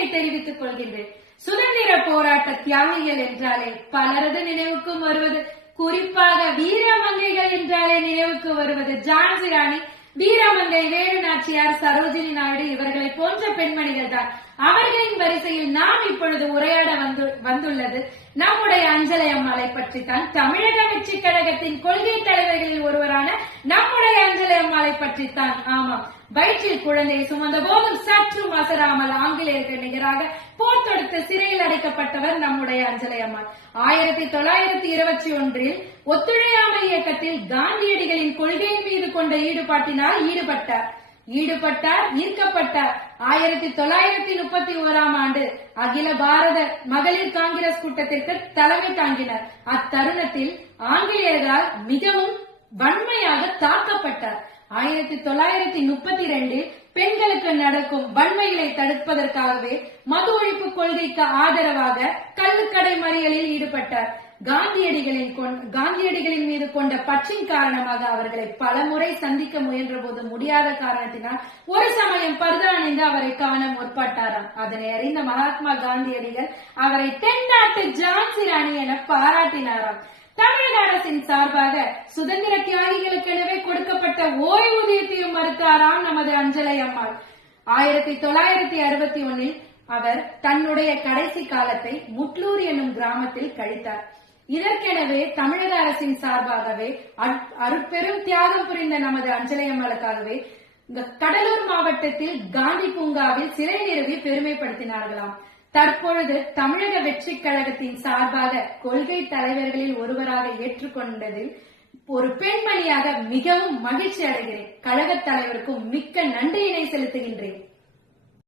நன்றியினை தெரிவித்துக் கொள்கின்றேன். சுதந்திர போராட்ட தியாகிகள் என்றாலே பலரது நினைவுக்கும் வருவது, குறிப்பாக வீரமங்கைகள் என்றாலே நினைவுக்கு வருவது ஜான்சி ராணி, வீரமங்கை, வேலு நாச்சியார், சரோஜினி நாயுடு இவர்களை போன்ற பெண்மணிகள் தான். அவர்களின் வரிசையில் நாம் இப்பொழுது உரையாட வந்துள்ளது நம்முடைய அஞ்சலை அம்மாளை பற்றி தான். தமிழக வெற்றி கழகத்தின் கொள்கை தலைவர்களில் ஒருவரான நம்முடைய அஞ்சலை அம்மாளை பற்றி தான். ஆமாம், வயிற்றில் குழந்தையை சுமந்த போதும் சற்றும் அசராமல் ஆங்கிலேயர்கள் நிகராக போர் தொடுத்து சிறையில் அடைக்கப்பட்டவர் நம்முடைய அஞ்சலை அம்மாள். 1921 ஒத்துழையாமை இயக்கத்தில் காந்தியடிகளின் கொள்கையின் மீது கொண்ட ஈடுபாட்டினால் ஈடுபட்டார், ஈர்க்கப்பட்டார். 1931 அகில பாரத மகளிர் காங்கிரஸ் கூட்டத்திற்கு தலைமை தாங்கினார். அத்தருணத்தில் ஆங்கிலேயர்களால் மிகவும் வன்மையாக தாக்கப்பட்டார். 1932 பெண்களுக்கு நடக்கும் வன்மைகளை தடுப்பதற்காகவே மது ஒழிப்பு கொள்கைக்கு ஆதரவாக கள்ளுக்கடை மறியலில் ஈடுபட்டார். காந்தியடிகளின் மீது கொண்ட பற்றின் காரணமாக அவர்களை பலமுறை சந்திக்க முயன்ற போது முடியாத காரணத்தினால் ஒரு சமயம் பர்தா அணிந்து அவரை காண முற்பட்டாராம். அதனை அறிந்த மகாத்மா காந்தியடிகள் அவரை தென்னாட்டு ஜான்சி ராணி என பாராட்டினாராம். தமிழக அரசின் சார்பாக சுதந்திர தியாகிகளுக்கெனவே கொடுக்கப்பட்ட ஓய்வூதியத்தையும் மறுத்தாராம் நமது அஞ்சலை அம்மாள். 1961 அவர் தன்னுடைய கடைசி காலத்தை முட்லூர் என்னும் கிராமத்தில் கழித்தார். இதற்கெனவே தமிழக அரசின் சார்பாகவே அருட்பெரும் தியாகம் புரிந்த நமது அஞ்சலை அம்மாளுக்காகவே கடலூர் மாவட்டத்தில் காந்தி பூங்காவில் சிலை நிறுவி பெருமைப்படுத்தினார்களாம். தற்பொழுது தமிழக வெற்றி கழகத்தின் சார்பாக கொள்கை தலைவர்களில் ஒருவராக ஏற்றுக்கொண்டதில் ஒரு பெண்மணியாக மிகவும் மகிழ்ச்சி அடைகிறேன். கழக தலைவருக்கும் மிக்க நன்றியினை செலுத்துகின்றேன்.